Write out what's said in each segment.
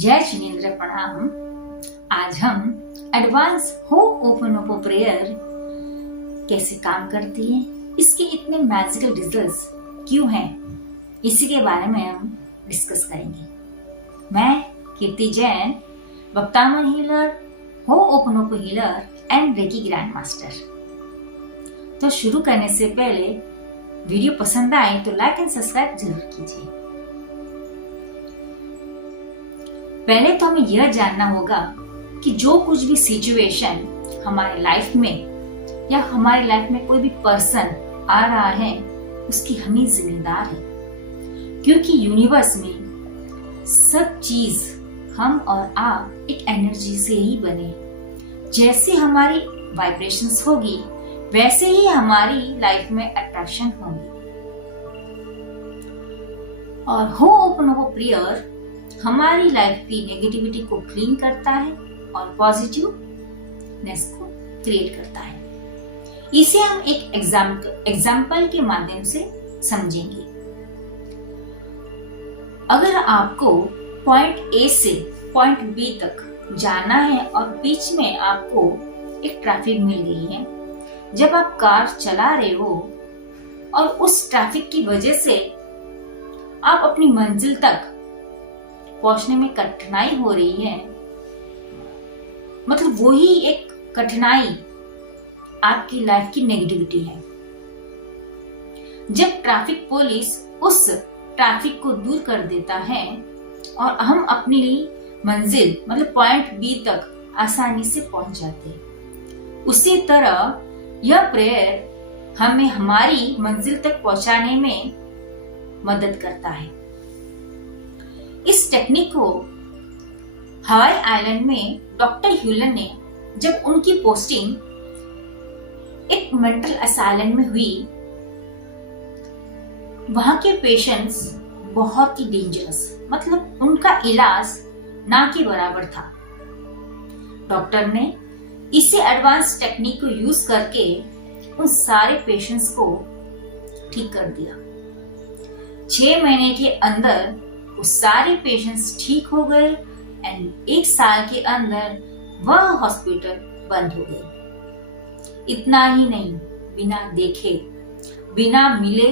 जय जिनेन्द्र प्रणाम। आज हम एडवांस हो'ओपोनोपो प्रेयर कैसे काम करती है, इसके इतने मैजिकल रिजल्ट्स क्यों हैं, इसी के बारे में हम डिस्कस करेंगे। मैं कीर्ति जैन, बप्तामन healer, ho'oponopono healer and reiki grand master. तो शुरू करने से पहले वीडियो पसंद आए तो लाइक एंड सब्सक्राइब जरूर कीजिए। पहले तो हमें यह जानना होगा कि जो कुछ भी सिचुएशन हमारे लाइफ में या हमारी लाइफ में कोई भी पर्सन आ रहा है उसकी हम ही जिम्मेदार है, क्योंकि यूनिवर्स में सब चीज हम और आप एक एनर्जी से ही बने। जैसे हमारी वाइब्रेशंस होगी वैसे ही हमारी लाइफ में अट्रैक्शन होगी। और हो'ओपोनोपो प्रेयर हमारी लाइफ की नेगेटिविटी को क्लीन करता है और पॉजिटिवनेस को क्रिएट करता है। इसे हम एक एग्जाम्पल के माध्यम से समझेंगे। अगर आपको पॉइंट ए से पॉइंट बी तक जाना है और बीच में आपको एक ट्रैफिक मिल गई है, जब आप कार चला रहे हो और उस ट्रैफिक की वजह से आप अपनी मंजिल तक पहुंचने में कठिनाई हो रही है, मतलब वही एक कठिनाई आपकी लाइफ की नेगेटिविटी है। जब ट्रैफिक पुलिस उस ट्रैफिक को दूर कर देता है और हम अपनी मंजिल मतलब पॉइंट बी तक आसानी से पहुंच जाते हैं, उसी तरह यह प्रेयर हमें हमारी मंजिल तक पहुंचाने में मदद करता है। इस टेक्निक को हवाई आइलैंड में डॉक्टर ह्यूलन ने, जब उनकी पोस्टिंग एक मेंटल असाइलम में हुई, वहां के पेशेंट्स बहुत ही डेंजरस, मतलब उनका इलाज ना के बराबर था। डॉक्टर ने इसे एडवांस टेक्निक को यूज करके उन सारे पेशेंट्स को ठीक कर दिया। 6 महीने के अंदर वो सारे पेशेंट्स ठीक हो गए एंड 1 साल के अंदर वह हॉस्पिटल बंद हो गई। इतना ही नहीं, बिना देखे, बिना मिले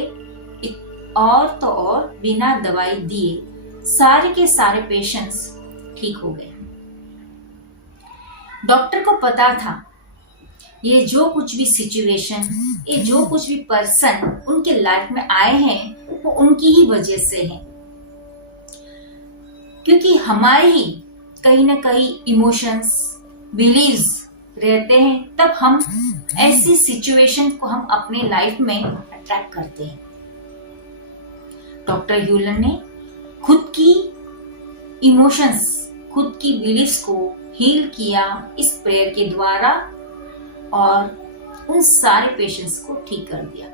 और तो और बिना दवाई दिए सारे के सारे पेशेंट्स ठीक हो गए। डॉक्टर को पता था ये जो कुछ भी सिचुएशन, ये जो कुछ भी पर्सन उनके लाइफ में आए हैं वो उनकी ही वजह से है, क्योंकि हमारे ही कहीं ना कहीं इमोशंस, बिलीव्स रहते हैं, तब हम ऐसी सिचुएशन को हम अपने लाइफ में अट्रैक्ट करते हैं। डॉक्टर ह्यूलन ने खुद की इमोशंस, खुद की बिलीव्स को हील किया इस प्रेयर के द्वारा और उन सारे पेशेंट्स को ठीक कर दिया।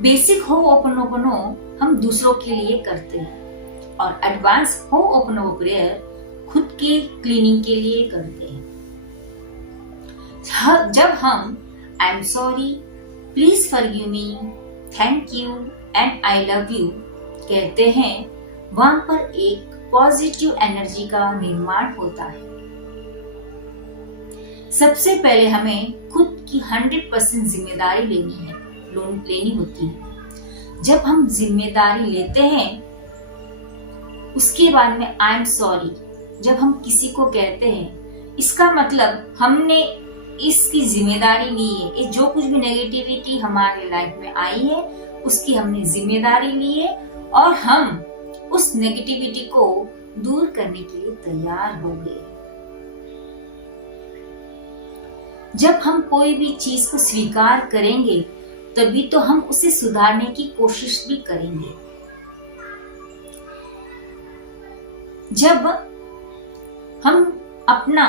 बेसिक हो'ओपोनोपो हम दूसरों के लिए करते हैं और एडवांस हो'ओपोनोपो प्रेयर खुद के क्लीनिंग के लिए करते हैं। जब हम I am sorry, please forgive me, thank you and I love you कहते हैं, वहां पर एक पॉजिटिव एनर्जी का निर्माण होता है। सबसे पहले हमें खुद की 100% जिम्मेदारी लेनी होती है। जब हम जिम्मेदारी लेते हैं, उसके बाद में आई एम सॉरी जब हम किसी को कहते हैं, इसका मतलब हमने इसकी जिम्मेदारी ली है। ये जो कुछ भी नेगेटिविटी हमारे लाइफ में आई है उसकी हमने जिम्मेदारी ली है और हम उस नेगेटिविटी को दूर करने के लिए तैयार हो गए। जब हम कोई भी चीज को स्वीकार करेंगे तभी तो हम उसे सुधारने की कोशिश भी करेंगे। जब हम अपना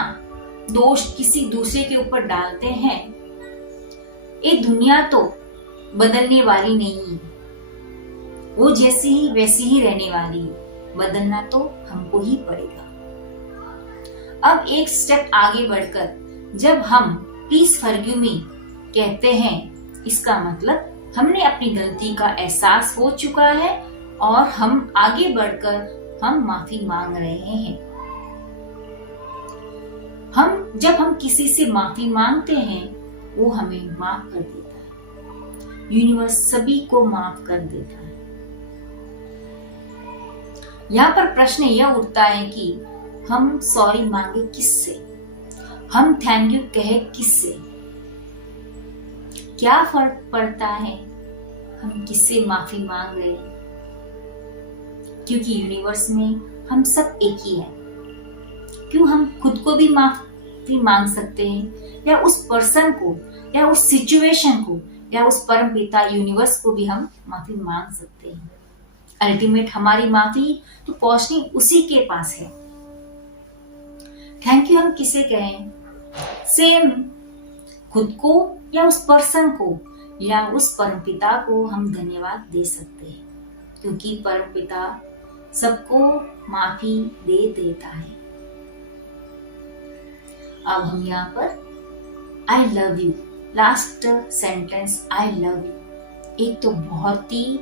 दोष किसी दूसरे के ऊपर डालते हैं, ये दुनिया तो बदलने वाली नहीं है, वो जैसी ही वैसी ही रहने वाली है, बदलना तो हमको ही पड़ेगा। अब एक स्टेप आगे बढ़कर जब हम प्लीज फॉरगिव मी कहते हैं, इसका मतलब हमने अपनी गलती का एहसास हो चुका है और हम आगे बढ़कर हम माफी मांग रहे हैं। जब हम किसी से माफी मांगते हैं, वो हमें माफ कर देता है। यूनिवर्स सभी को माफ कर देता है। यहाँ पर प्रश्न यह उठता है कि हम सॉरी मांगे किससे, हम थैंक यू कहे किससे? क्या फर्क पड़ता है हम किससे माफी मांग रहे हैं? क्योंकि यूनिवर्स में हम सब एक ही हैं। क्यों हम खुद को भी माफी मांग सकते हैं, या उस पर्सन को, या उस सिचुएशन को, या उस परम पिता यूनिवर्स को भी हम माफी मांग सकते हैं। अल्टीमेट हमारी माफी तो पहुंचनी उसी के पास है। थैंक यू हम किसे कहें? सेम खुद को, या उस पर्सन को, या उस परम पिता को हम धन्यवाद दे सकते हैं, क्योंकि परम पिता सबको माफी दे देता है। अब हम यहाँ पर I love you, last sentence I love you, एक तो बहुत ही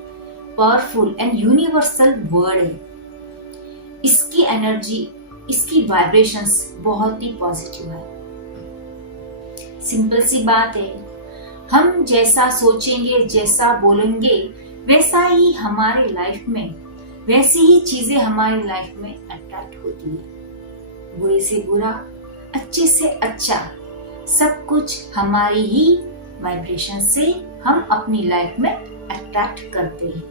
पावरफुल एंड यूनिवर्सल वर्ड है। इसकी एनर्जी, इसकी वाइब्रेशंस बहुत ही पॉजिटिव है। सिंपल सी बात है, हम जैसा सोचेंगे, जैसा बोलेंगे, वैसा ही हमारे लाइफ में, वैसी ही चीजें हमारी लाइफ में अट्रैक्ट होती है। बुरे से बुरा, अच्छे से अच्छा, सब कुछ हमारी ही वाइब्रेशन से हम अपनी लाइफ में अट्रैक्ट करते हैं।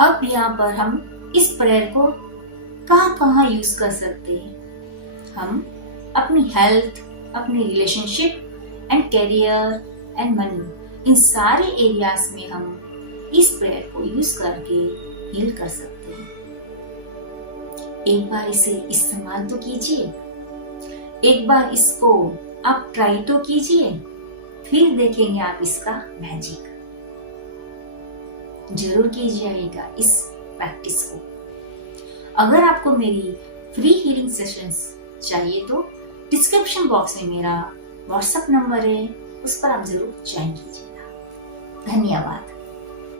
अब यहाँ पर हम इस प्रेयर को कहाँ यूज कर सकते हैं? हम अपनी हेल्थ, अपनी relationship and career and money, इन सारे एरियाज में हम इस प्रेयर को यूज करके हील कर सकते हैं। एक बार इसे इस्तेमाल तो कीजिए, एक बार इसको आप ट्राई तो कीजिए, फिर देखेंगे आप इसका मैजिक। जरूर कीजिएगा इस प्रैक्टिस को। अगर आपको मेरी फ्री हीलिंग सेशंस चाहिए तो डिस्क्रिप्शन बॉक्स में मेरा व्हाट्सएप नंबर है, उस पर आप जरूर ज्वाइन कीजिएगा। धन्यवाद।